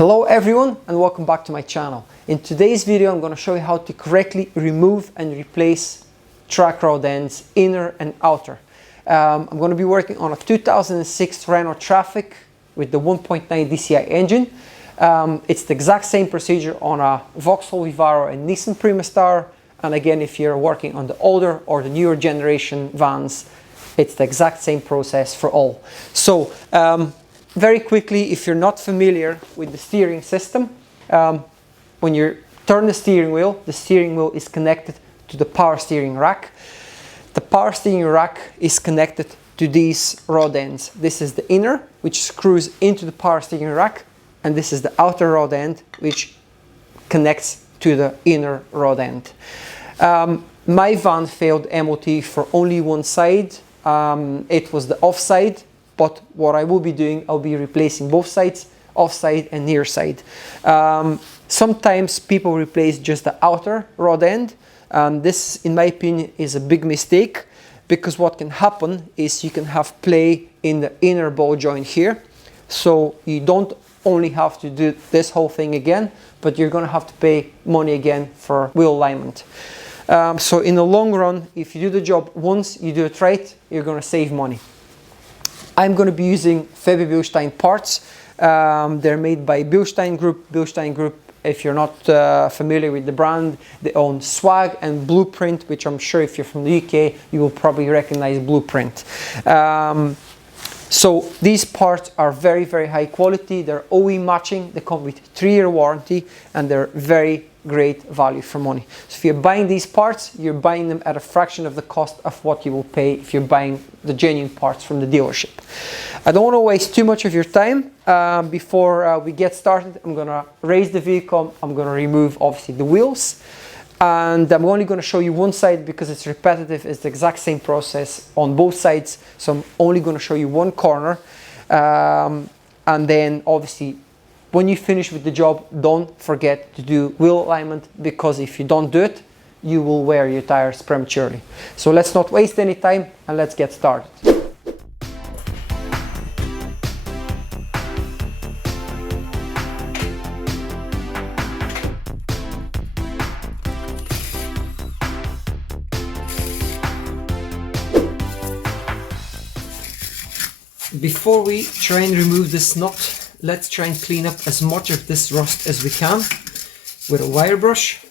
Hello everyone and welcome back to my channel. In today's video I'm going to show you how to correctly remove and replace track rod ends, inner and outer. I'm going to be working on a 2006 Renault Trafic with the 1.9 DCI engine. It's the exact same procedure on a Vauxhall, Vivaro and Nissan Primastar, and again if you're working on the older or the newer generation vans, it's the exact same process for all. So very quickly, if you're not familiar with the steering system, when you turn the steering wheel is connected to the power steering rack. The power steering rack is connected to these rod ends. This is the inner, which screws into the power steering rack, and this is the outer rod end, which connects to the inner rod end. My van failed MOT for only one side. It was the off side. But what I will be doing, I'll be replacing both sides, offside and near side. Sometimes people replace just the outer rod end. This, in my opinion, is a big mistake, because what can happen is you can have play in the inner ball joint here. So you don't only have to do this whole thing again, but you're going to have to pay money again for wheel alignment. So in the long run, if you do the job once, you do it right, you're going to save money. I'm going to be using Febi parts. They're made by Bilstein Group. Bilstein Group, if you're not familiar with the brand, they own Swag and Blueprint, which I'm sure if you're from the UK, you will probably recognize Blueprint. So these parts are very, very high quality. They're OE matching. They come with 3-year warranty, and they're very great value for money. So if you're buying these parts, you're buying them at a fraction of the cost of what you will pay if you're buying the genuine parts from the dealership. I don't want to waste too much of your time. Before we get started, I'm going to raise the vehicle. I'm going to remove obviously the wheels, and I'm only going to show you one side because it's repetitive. It's the exact same process on both sides, so I'm only going to show you one corner, and then obviously when you finish with the job, don't forget to do wheel alignment, because if you don't do it, you will wear your tires prematurely. So let's not waste any time and let's get started. Before we try and remove this nut, let's try and clean up as much of this rust as we can with a wire brush.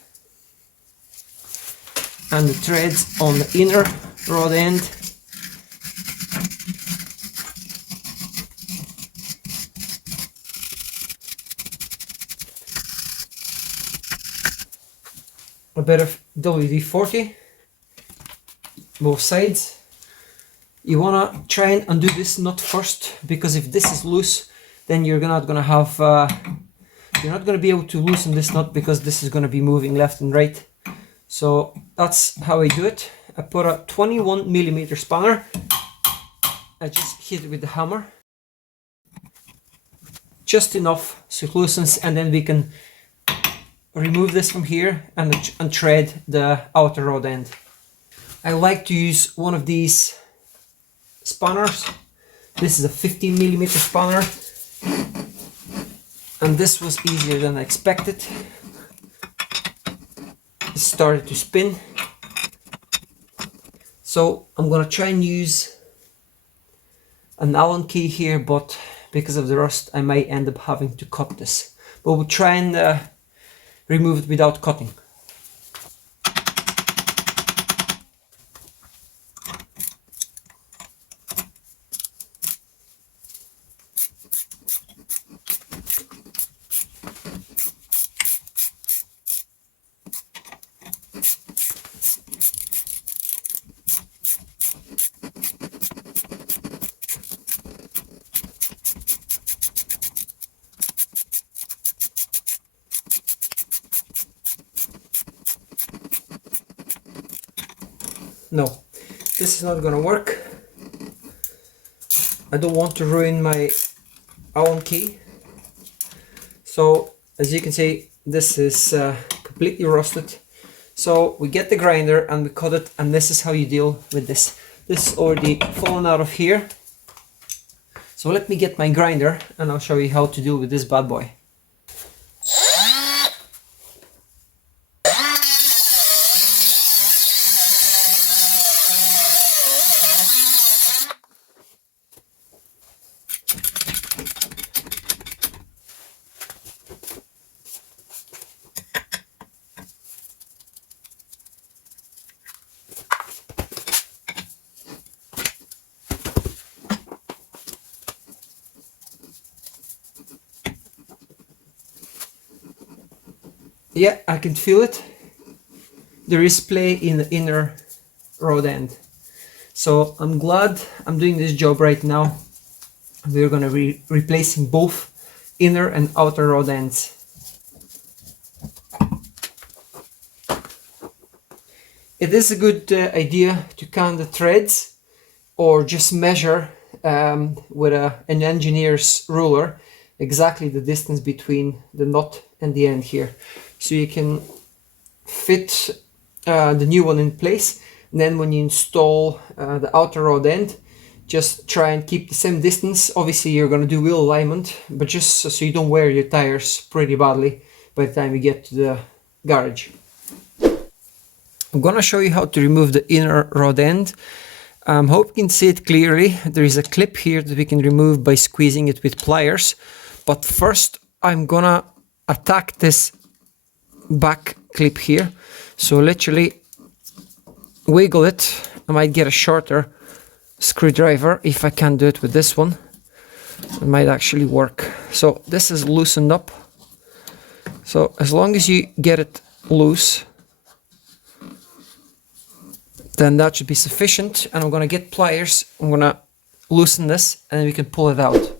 And the threads on the inner rod end. A bit of WD-40, both sides. You want to try and undo this nut first, because if this is loose, then you're not going to be able to loosen this nut, because this is going to be moving left and right. So that's how I do it. I put a 21mm spanner. I just hit it with the hammer, just enough so it loosens, and then we can remove this from here and thread the outer rod end. I like to use one of these spanners. This is a 15mm spanner, and this was easier than I expected. It started to spin, so I'm gonna try and use an Allen key here, but because of the rust I might end up having to cut this, but we'll try and remove it without cutting. No, this is not gonna work. I don't want to ruin my Allen key. So as you can see, this is completely rusted. So we get the grinder and we cut it, and this is how you deal with this. This is already fallen out of here. So let me get my grinder and I'll show you how to deal with this bad boy. Yeah, I can feel it. There is play in the inner rod end. So I'm glad I'm doing this job right now. We're going to be replacing both inner and outer rod ends. It is a good idea to count the threads or just measure with an engineer's ruler exactly the distance between the knot and the end here. So you can fit the new one in place. And then when you install the outer rod end, just try and keep the same distance. Obviously you're going to do wheel alignment, but just so you don't wear your tires pretty badly by the time you get to the garage. I'm going to show you how to remove the inner rod end. I hope you can see it clearly. There is a clip here that we can remove by squeezing it with pliers. But first I'm going to attack this back clip here. So literally wiggle it. I might get a shorter screwdriver if I can do it with this one. It might actually work. So this is loosened up. So as long as you get it loose, then that should be sufficient. And I'm going to get pliers. I'm going to loosen this and we can pull it out.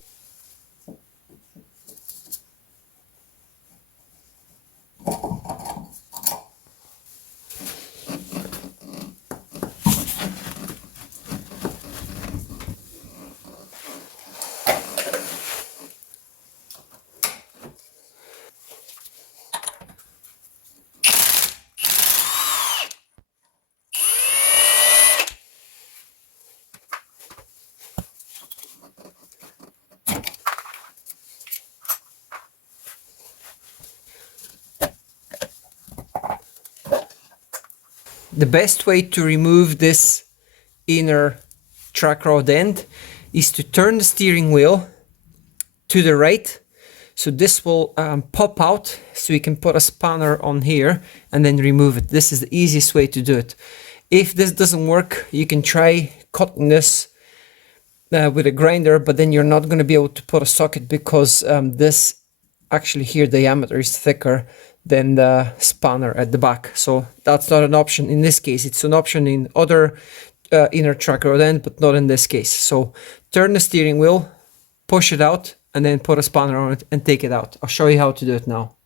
The best way to remove this inner track rod end is to turn the steering wheel to the right. So this will pop out, so you can put a spanner on here and then remove it. This is the easiest way to do it. If this doesn't work, you can try cutting this with a grinder, but then you're not going to be able to put a socket because this actually here diameter is thicker than the spanner at the back. So that's not an option in this case. It's an option in other inner track rod end, but not in this case. So turn the steering wheel, push it out, and then put a spanner on it and take it out. I'll show you how to do it now.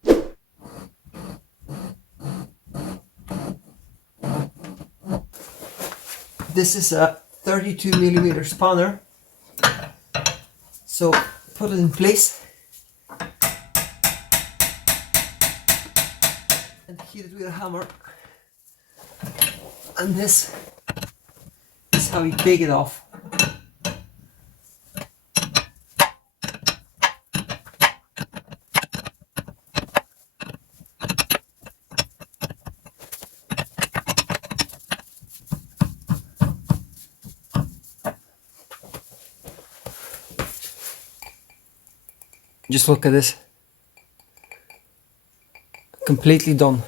This is a 32mm spanner. So put it in place and hit it with a hammer. And this is how you take it off. Just look at this. Completely done.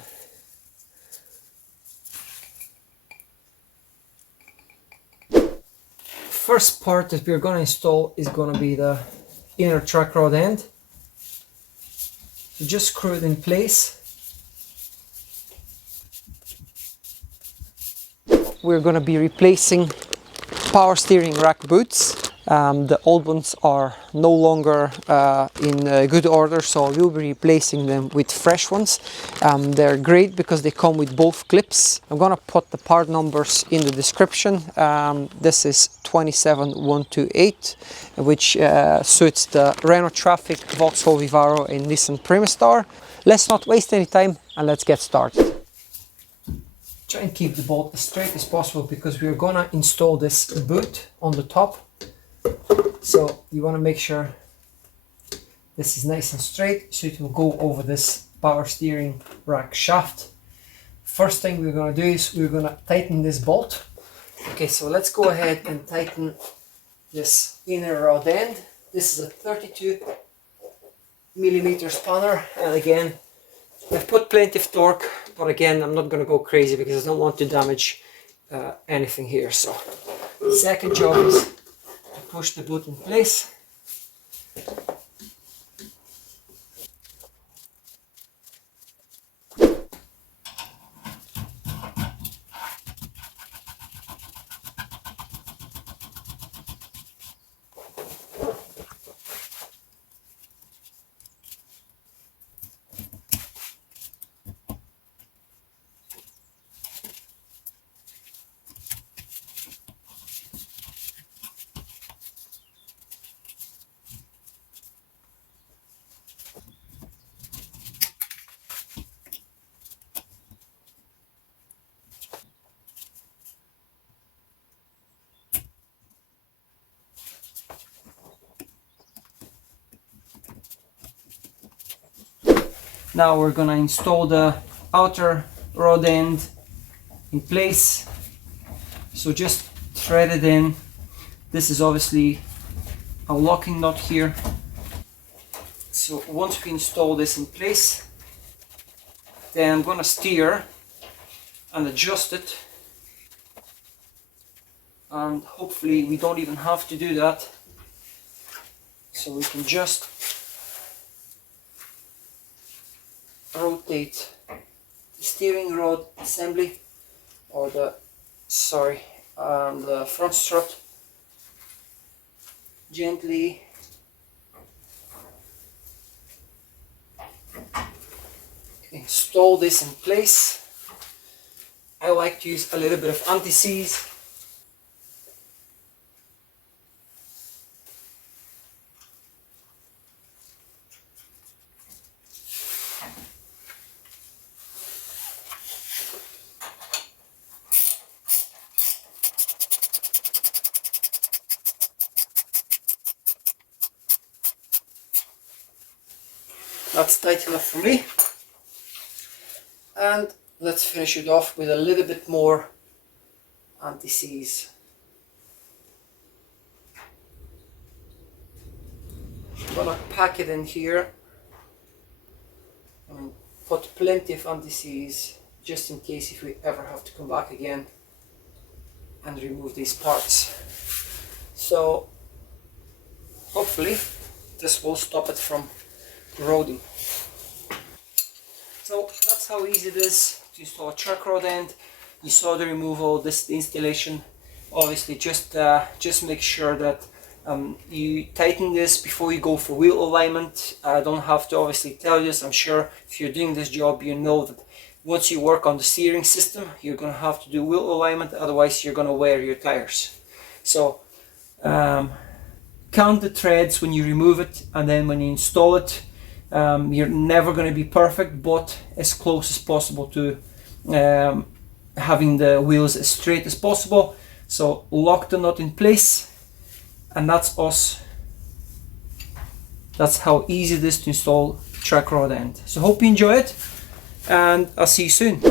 First part that we're going to install is going to be the inner track rod end. Just screw it in place. We're going to be replacing power steering rack boots. The old ones are no longer in good order, so we'll be replacing them with fresh ones. They're great because they come with both clips. I'm gonna put the part numbers in the description. This is 27128, which suits the Renault Trafic, Vauxhall Vivaro and Nissan Primastar. Let's not waste any time and let's get started. Try and keep the bolt as straight as possible because we're gonna install this boot on the top. So you want to make sure this is nice and straight so it will go over this power steering rack shaft. First thing we're going to do is we're going to tighten this bolt. Okay, so let's go ahead and tighten this inner rod end. This is a 32mm spanner, and again I've put plenty of torque, but again I'm not going to go crazy because I don't want to damage anything here. So the second job is push the boot in place. Now we're gonna install the outer rod end in place. So just thread it in. This is obviously a locking nut here. So once we install this in place, then I'm gonna steer and adjust it, and hopefully we don't even have to do that. So we can just rotate the steering rod assembly, or the front strut gently. Install this in place. I like to use a little bit of anti-seize. That's tight enough for me. And let's finish it off with a little bit more anti-seize. I'm gonna pack it in here and put plenty of anti-seize just in case if we ever have to come back again and remove these parts. So hopefully this will stop it from corroding. So that's how easy it is to install a track rod end. You saw the removal, the installation. Obviously just make sure that you tighten this before you go for wheel alignment. I don't have to obviously tell you this. I'm sure if you're doing this job, you know that once you work on the steering system, you're going to have to do wheel alignment, otherwise you're going to wear your tires. So count the threads when you remove it, and then when you install it. You're never going to be perfect, but as close as possible to having the wheels as straight as possible. So lock the nut in place, and that's us. That's how easy it is to install track rod end. So hope you enjoy it, and I'll see you soon.